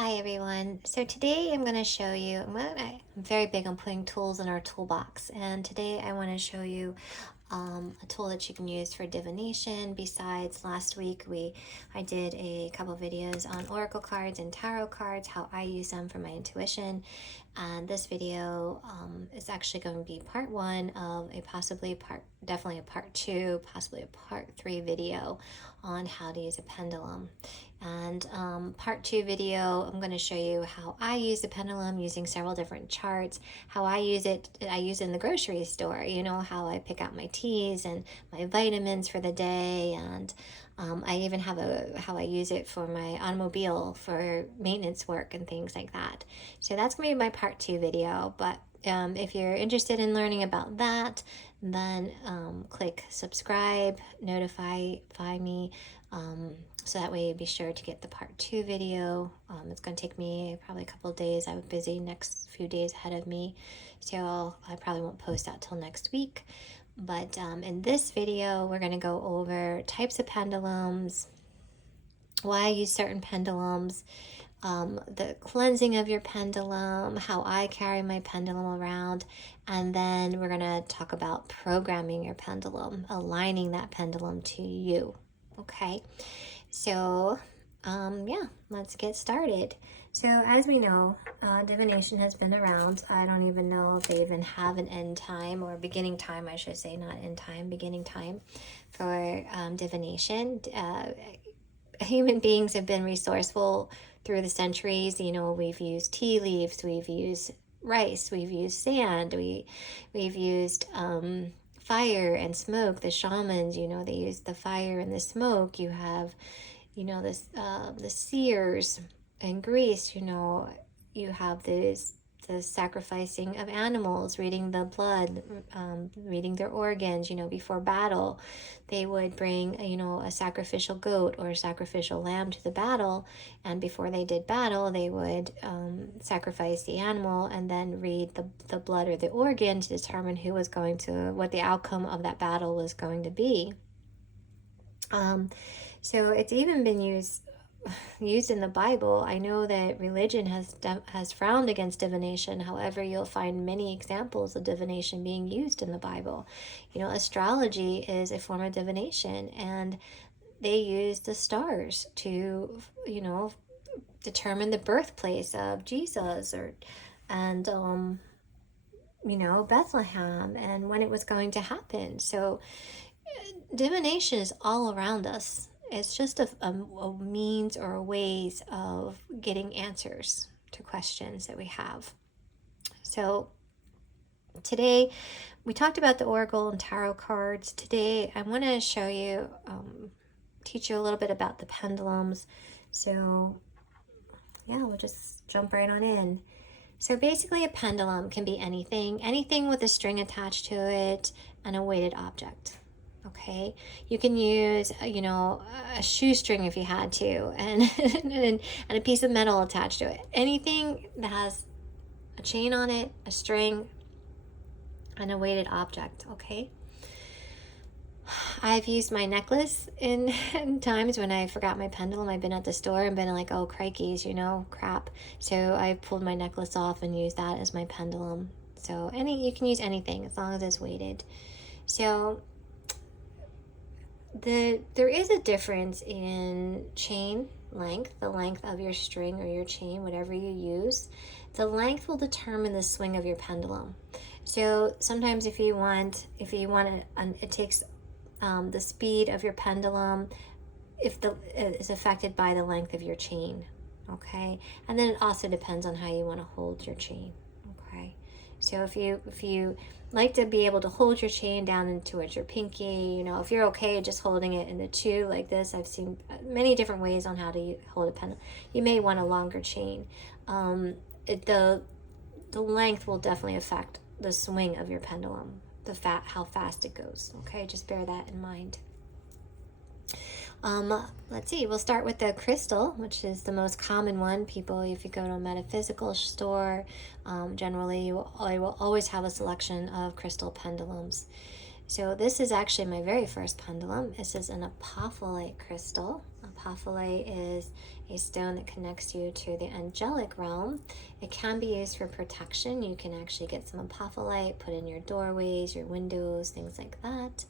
Hi everyone. So today I'm going to show you, I'm very big on putting tools in our toolbox, and today I want to show you a tool that you can use for divination. Besides, last week I did a couple videos on oracle cards and tarot cards, how I use them for my intuition, and this video is actually going to be part one of definitely a part two, possibly a part three video on how to use a pendulum. And part two video, I'm going to show you how I use the pendulum using several different charts, how I use it in the grocery store, how I pick out my teas and my vitamins for the day, and I even have how I use it for my automobile for maintenance work and things like that. So that's going to be my part two video, but if you're interested in learning about that, then click subscribe, notify me, so that way you'll be sure to get the part two video. It's going to take me probably a couple of days. I'm busy next few days ahead of me, so I probably won't post that till next week. But in this video, we're going to go over types of pendulums, why I use certain pendulums, the cleansing of your pendulum, how I carry my pendulum around, and then we're going to talk about programming your pendulum, aligning that pendulum to you. Okay, so yeah, let's get started. So as we know, divination has been around. I don't even know if they even have an end time, or beginning time, I should say, not end time, beginning time for divination. Human beings have been resourceful through the centuries. We've used tea leaves, we've used rice, we've used sand, we've used fire and smoke. The shamans, they use the fire and the smoke. You have, the seers in Greece, you have the sacrificing of animals, reading the blood, reading their organs. Before battle, they would bring, a sacrificial goat or a sacrificial lamb to the battle, and before they did battle, they would sacrifice the animal and then read the blood or the organ to determine what the outcome of that battle was going to be. So it's even been used in the Bible. I know that religion has frowned against divination. However, you'll find many examples of divination being used in the Bible. Astrology is a form of divination, and they use the stars to, determine the birthplace of Jesus, and Bethlehem, and when it was going to happen. So divination is all around us. It's just a means or a ways of getting answers to questions that we have. So today we talked about the oracle and tarot cards. Today I want to show you, teach you a little bit about the pendulums. So yeah, we'll just jump right on in. So basically a pendulum can be anything with a string attached to it and a weighted object. Okay, you can use, a shoestring if you had to, and and a piece of metal attached to it. Anything that has a chain on it, a string, and a weighted object. Okay. I've used my necklace in times when I forgot my pendulum. I've been at the store and been like, oh, crikeys, crap. So I pulled my necklace off and used that as my pendulum. So you can use anything as long as it's weighted. So there is a difference in chain length, the length of your string or your chain, whatever you use. The length will determine the swing of your pendulum. So sometimes if you want it takes the speed of your pendulum is affected by the length of your chain. Okay, and then it also depends on how you want to hold your chain. Okay, so if you like to be able to hold your chain down towards your pinky, if you're okay just holding it in the two like this. I've seen many different ways on how to hold a pendulum. You may want a longer chain. The length will definitely affect the swing of your pendulum, how fast it goes. Okay, just bear that in mind. Let's see, we'll start with the crystal, which is the most common one. People, if you go to a metaphysical store, generally I will always have a selection of crystal pendulums. So this is actually my very first pendulum. This is an apophyllite crystal. Apophyllite is a stone that connects you to the angelic realm. It can be used for protection. You can actually get some apophyllite, put in your doorways, your windows, things like that.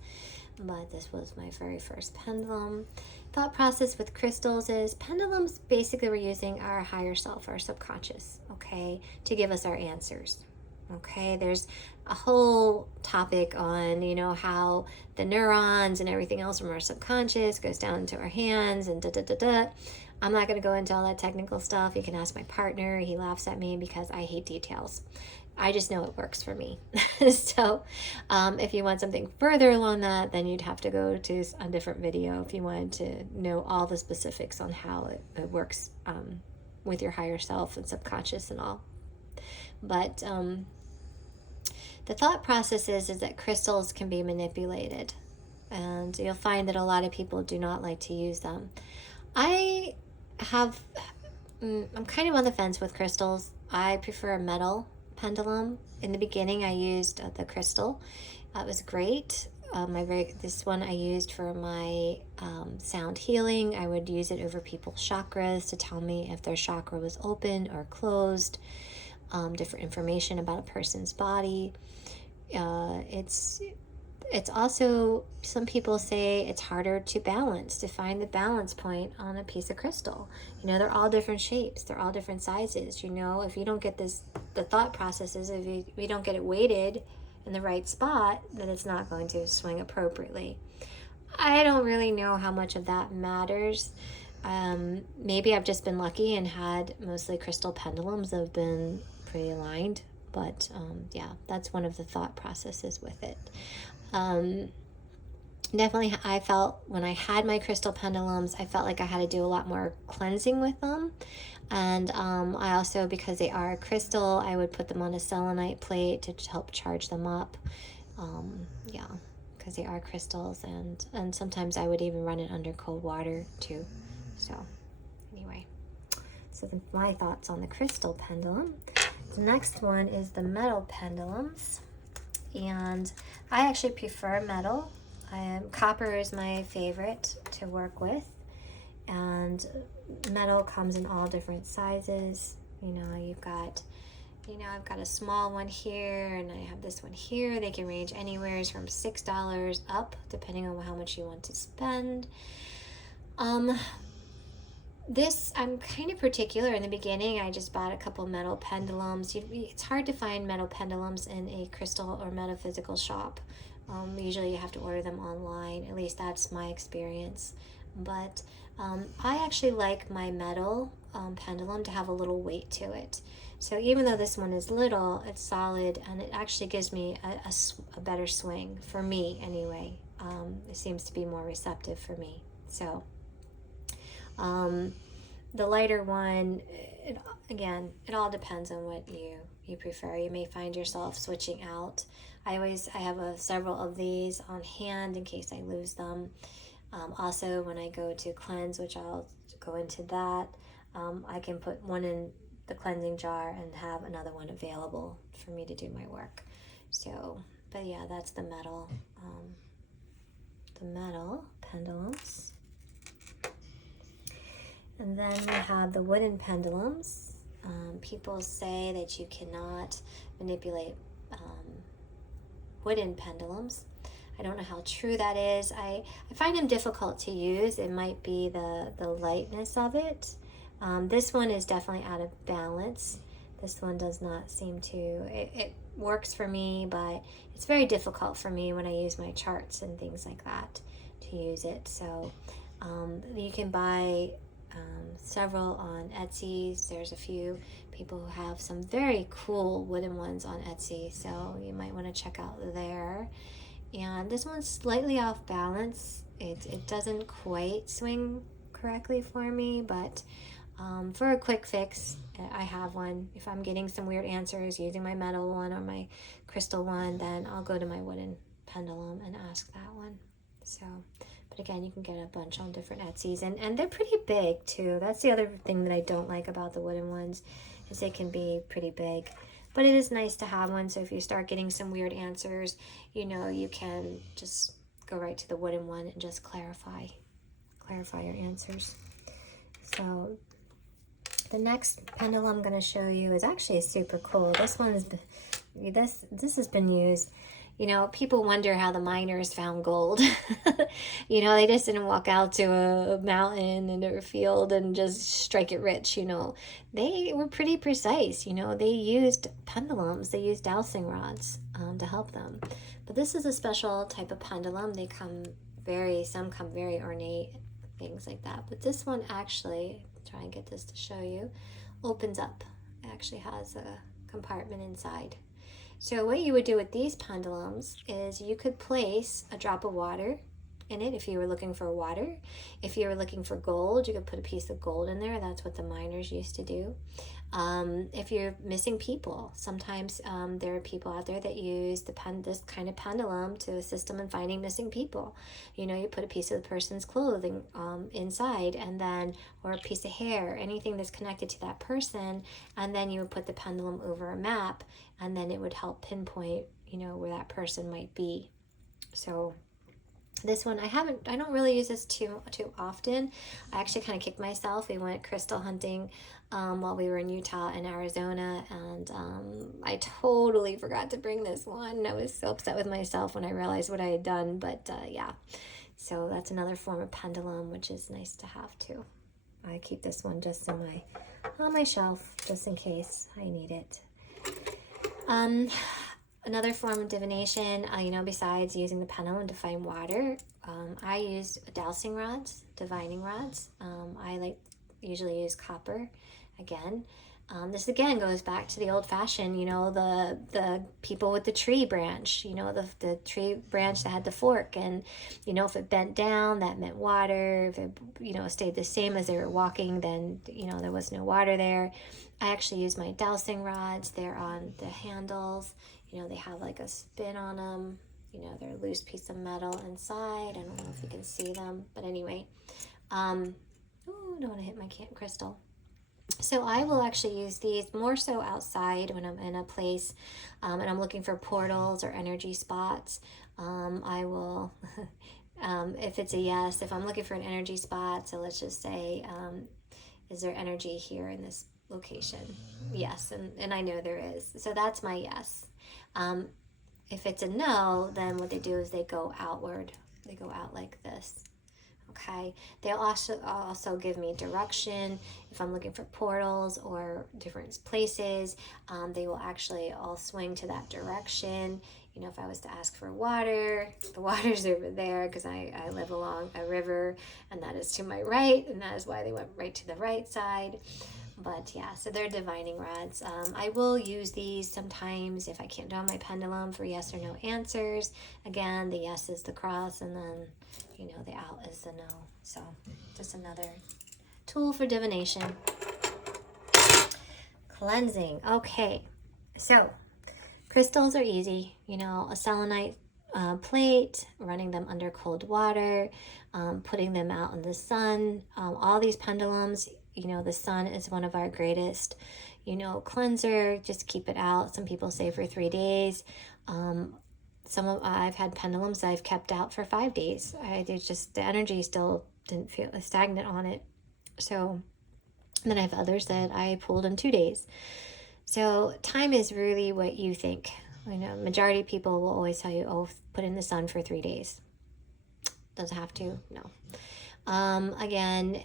But this was my very first pendulum. Thought process with crystals is pendulums basically we're using our higher self, our subconscious, okay, to give us our answers. Okay, there's a whole topic on, you know, how the neurons and everything else from our subconscious goes down into our hands and da. I'm not going to go into all that technical stuff. You can ask my partner. He laughs at me because I hate details. I just know it works for me. So if you want something further along that, then you'd have to go to a different video if you wanted to know all the specifics on how it works with your higher self and subconscious and all. But the thought process is that crystals can be manipulated, and you'll find that a lot of people do not like to use them. I'm kind of on the fence with crystals. I prefer a metal pendulum. In the beginning, I used the crystal. It was great. This one I used for my sound healing. I would use it over people's chakras to tell me if their chakra was open or closed. Different information about a person's body. It's also, some people say it's harder to balance, to find the balance point on a piece of crystal. You know, they're all different shapes, they're all different sizes. You know, if you don't get the thought processes, if you don't get it weighted in the right spot, then it's not going to swing appropriately. I don't really know how much of that matters. Maybe I've just been lucky and had mostly crystal pendulums that have been pretty aligned, but yeah, that's one of the thought processes with it. Definitely, I felt when I had my crystal pendulums, I felt like I had to do a lot more cleansing with them. And I also, because they are crystal, I would put them on a selenite plate to help charge them up. Yeah, because they are crystals, and sometimes I would even run it under cold water too. So anyway, so my thoughts on the crystal pendulum. The next one is the metal pendulums, and I actually prefer metal. Copper is my favorite to work with, and metal comes in all different sizes. You know, I've got a small one here, and I have this one here. They can range anywhere from $6 up, depending on how much you want to spend. This, I'm kind of particular. In the beginning, I just bought a couple metal pendulums. It's hard to find metal pendulums in a crystal or metaphysical shop. Usually you have to order them online. At least that's my experience. But I actually like my metal pendulum to have a little weight to it. So even though this one is little, it's solid, and it actually gives me a better swing, for me anyway. It seems to be more receptive for me. So the lighter one, it all depends on what you prefer. You may find yourself switching out. I have several of these on hand in case I lose them. Also, when I go to cleanse, which I'll go into that, I can put one in the cleansing jar and have another one available for me to do my work. So, but yeah, that's the metal pendulums. And then we have the wooden pendulums. People say that you cannot manipulate wooden pendulums. I don't know how true that is. I find them difficult to use. It might be the lightness of it. This one is definitely out of balance. This one does not seem to, it works for me, but it's very difficult for me when I use my charts and things like that to use it. So you can buy several on Etsy. There's a few people who have some very cool wooden ones on Etsy, so you might want to check out there. And this one's slightly off balance. It doesn't quite swing correctly for me, but for a quick fix, I have one. If I'm getting some weird answers using my metal one or my crystal one, then I'll go to my wooden pendulum and ask that one. So, but again, you can get a bunch on different Etsys, and they're pretty big too. That's the other thing that I don't like about the wooden ones, is they can be pretty big. But it is nice to have one, so if you start getting some weird answers, you know, you can just go right to the wooden one and just clarify clarify your answers. So the next pendulum I'm going to show you is actually super cool. This one is, this has been used. You know, people wonder how the miners found gold. You know, they just didn't walk out to a mountain and a field and just strike it rich, you know. They were pretty precise, you know. They used pendulums, they used dowsing rods to help them. But this is a special type of pendulum. They come some come very ornate, things like that. But this one actually, try and get this to show you, opens up. It actually has a compartment inside. So what you would do with these pendulums is you could place a drop of water in it if you were looking for water. If you were looking for gold, you could put a piece of gold in there. That's what the miners used to do. If you're missing people, sometimes there are people out there that use this kind of pendulum to assist them in finding missing people. You know, you put a piece of the person's clothing inside, and then, or a piece of hair, anything that's connected to that person, and then you would put the pendulum over a map, and then it would help pinpoint, you know, where that person might be. So this one, I don't really use this too often. I actually kind of kicked myself. We went crystal hunting while we were in Utah and Arizona, and I totally forgot to bring this one. I was so upset with myself when I realized what I had done, but yeah. So that's another form of pendulum, which is nice to have too. I keep this one just on my shelf, just in case I need it. Another form of divination, you know, besides using the pendulum to find water, I use dowsing rods, divining rods. I usually use copper again. This again goes back to the old-fashioned, you know, the people with the tree branch, you know, the tree branch that had the fork, and, you know, if it bent down, that meant water. If it, you know, stayed the same as they were walking, then, you know, there was no water there. I actually use my dowsing rods. They're on the handles. You know, they have like a spin on them. You know, they're a loose piece of metal inside. I don't know if you can see them, but anyway. Oh, don't want to hit my crystal. So I will actually use these more so outside when I'm in a place and I'm looking for portals or energy spots. I will, if it's a yes, if I'm looking for an energy spot, so let's just say, is there energy here in this location? Yes, and I know there is. So that's my yes. If it's a no, then what they do is they go outward. They go out like this. Okay. They'll also give me direction if I'm looking for portals or different places. They will actually all swing to that direction. You know, if I was to ask for water, the water's over there because I live along a river, and that is to my right, and that is why they went right to the right side. But yeah, so they're divining rods. I will use these sometimes if I can't do my pendulum for yes or no answers. Again, the yes is the cross, and then, you know, the out is the no. So just another tool for divination. Cleansing. Okay, so crystals are easy. You know, a selenite plate, running them under cold water, putting them out in the sun. All these pendulums, you know, the sun is one of our greatest, you know, cleanser. Just keep it out. Some people say for 3 days. I've had pendulums I've kept out for 5 days. The energy still didn't feel stagnant on it. So then I have others that I pulled in 2 days. So time is really what you think. You know, majority of people will always tell you, oh, put in the sun for 3 days. Doesn't have to, no. Again,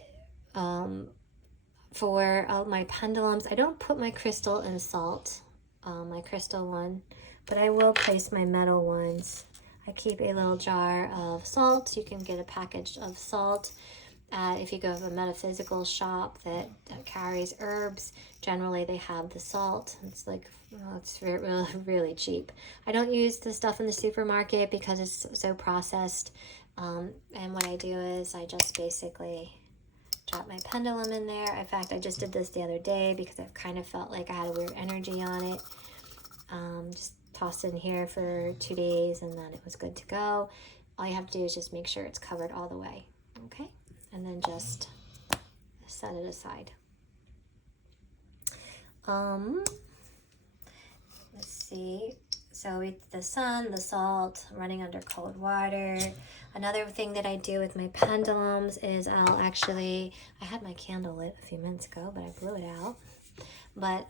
for my pendulums, I don't put my crystal in salt, my crystal one, but I will place my metal ones. I keep a little jar of salt. You can get a package of salt. If you go to a metaphysical shop that carries herbs, generally they have the salt. It's like, well, it's really, really cheap. I don't use the stuff in the supermarket because it's so processed. And what I do is I just basically drop my pendulum in there. In fact, I just did this the other day because I've kind of felt like I had a weird energy on it. Just tossed it in here for 2 days, and then it was good to go. All you have to do is just make sure it's covered all the way. Okay? And then just set it aside. Let's see. So it's the sun, the salt, running under cold water. Another thing that I do with my pendulums is I'll actually, I had my candle lit a few minutes ago, but I blew it out. But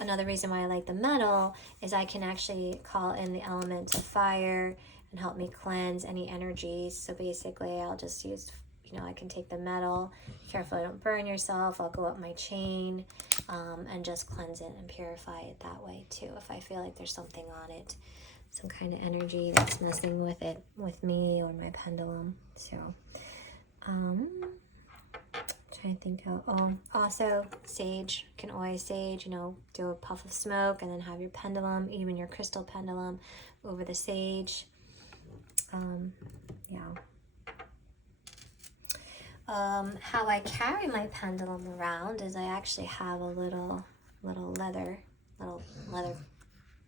another reason why I like the metal is I can actually call in the element of fire and help me cleanse any energies. So basically I'll just use, I can take the metal, careful I don't burn yourself, I'll go up my chain and just cleanse it and purify it that way too. If I feel like there's something on it, some kind of energy that's messing with it, with me or my pendulum. So, trying to think of, also sage, you can always sage, do a puff of smoke and then have your pendulum, even your crystal pendulum, over the sage. How I carry my pendulum around is I actually have a little leather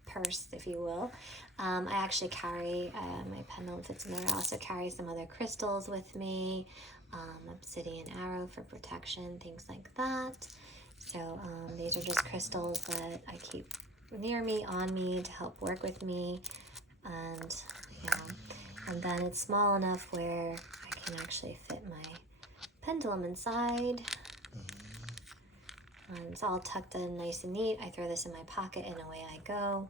purse, if you will. I actually carry, my pendulum fits in there. I also carry some other crystals with me, obsidian arrow for protection, things like that. So these are just crystals that I keep near me, on me, to help work with me. And and then it's small enough where I can actually fit my pendulum inside. And it's all tucked in nice and neat. I throw this in my pocket and away I go.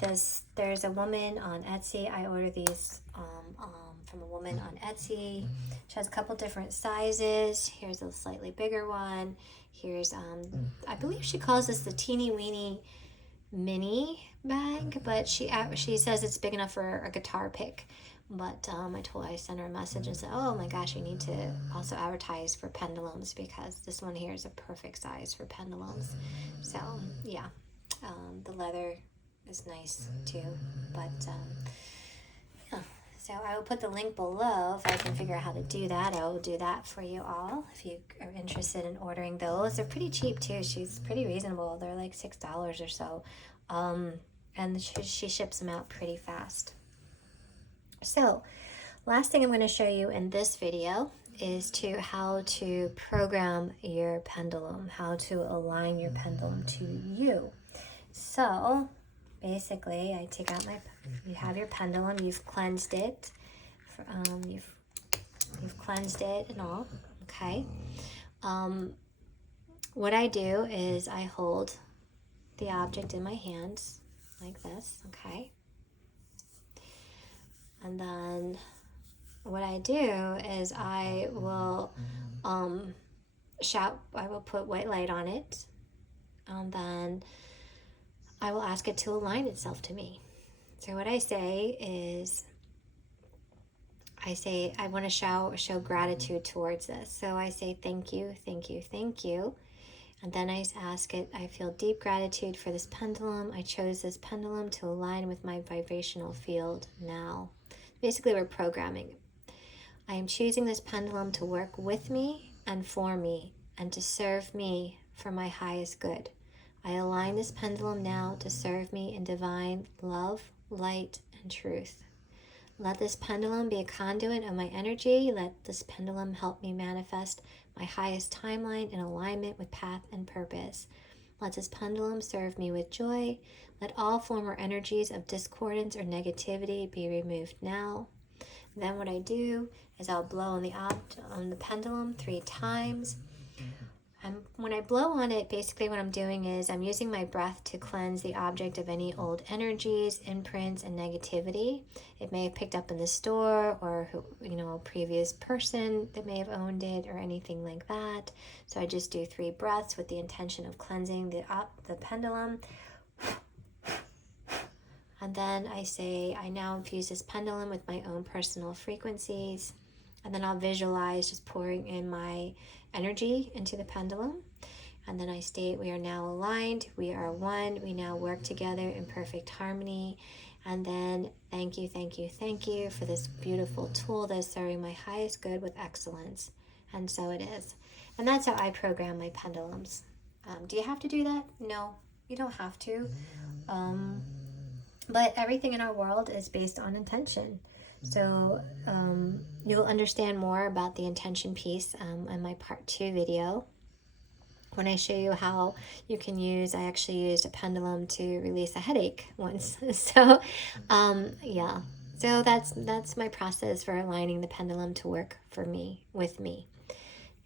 There's a woman on Etsy. I order these from a woman on Etsy. She has a couple different sizes. Here's a slightly bigger one. Here's I believe she calls this the teeny weeny mini bag, but she says it's big enough for a guitar pick. But I sent her a message and said, oh my gosh, you need to also advertise for pendulums, because this one here is a perfect size for pendulums. So yeah, the leather is nice too. But yeah, so I will put the link below if I can figure out how to do that. I will do that for you all if you are interested in ordering those. They're pretty cheap too. She's pretty reasonable. They're like $6 or so, and she ships them out pretty fast. So, last thing I'm going to show you in this video is how to program your pendulum, how to align your pendulum to you. So, basically, I take out you have your pendulum, you've cleansed it, you've cleansed it and all, okay? What I do is I hold the object in my hands like this, okay? And then what I do is I will I will put white light on it, and then I will ask it to align itself to me. So what I say is, I want to show gratitude towards this. So I say, thank you, thank you, thank you. And then I ask it, I feel deep gratitude for this pendulum. I chose this pendulum to align with my vibrational field now. Basically, we're programming. I am choosing this pendulum to work with me and for me, and to serve me for my highest good. I align this pendulum now to serve me in divine love, light, and truth. Let this pendulum be a conduit of my energy. Let this pendulum help me manifest my highest timeline in alignment with path and purpose. Let this pendulum serve me with joy. Let all former energies of discordance or negativity be removed now. Then what I do is I'll blow on the pendulum 3 times. And when I blow on it, basically what I'm doing is I'm using my breath to cleanse the object of any old energies, imprints, and negativity. It may have picked up in the store, or a previous person that may have owned it, or anything like that. So I just do 3 breaths with the intention of cleansing the pendulum. And then I say, I now infuse this pendulum with my own personal frequencies. And then I'll visualize just pouring in my energy into the pendulum. And then I state, we are now aligned, we are one, we now work together in perfect harmony. And then thank you, thank you, thank you for this beautiful tool that is serving my highest good with excellence. And so it is. And that's how I program my pendulums. Do you have to do that? No, you don't have to. But everything in our world is based on intention. So you'll understand more about the intention piece in my part 2 video, when I show you how you can use, I actually used a pendulum to release a headache once. So, yeah. So that's my process for aligning the pendulum to work for me, with me.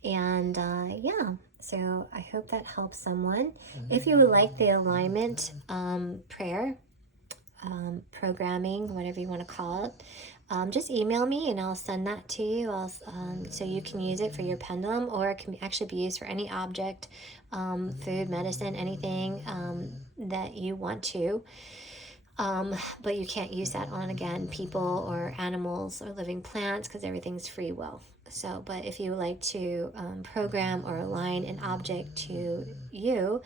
And yeah, so I hope that helps someone. If you would like the alignment prayer, programming, whatever you want to call it, just email me and I'll send that to you. So you can use it for your pendulum, or it can actually be used for any object, food, medicine, anything that you want to. But you can't use that on, again, people or animals or living plants, because everything's free will. So, but if you would like to program or align an object to you,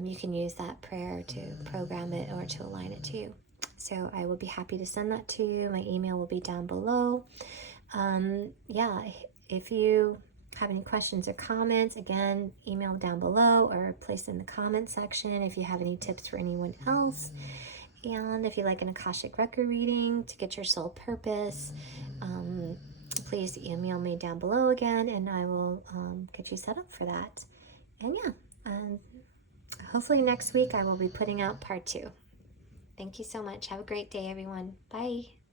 you can use that prayer to program it or to align it to you. So I will be happy to send that to you. My email will be down below. Yeah, if you have any questions or comments, again, email down below or place in the comment section if you have any tips for anyone else. And if you like an Akashic record reading to get your soul purpose, please email me down below again, and I will get you set up for that. And yeah, hopefully next week I will be putting out part 2. Thank you so much. Have a great day, everyone. Bye.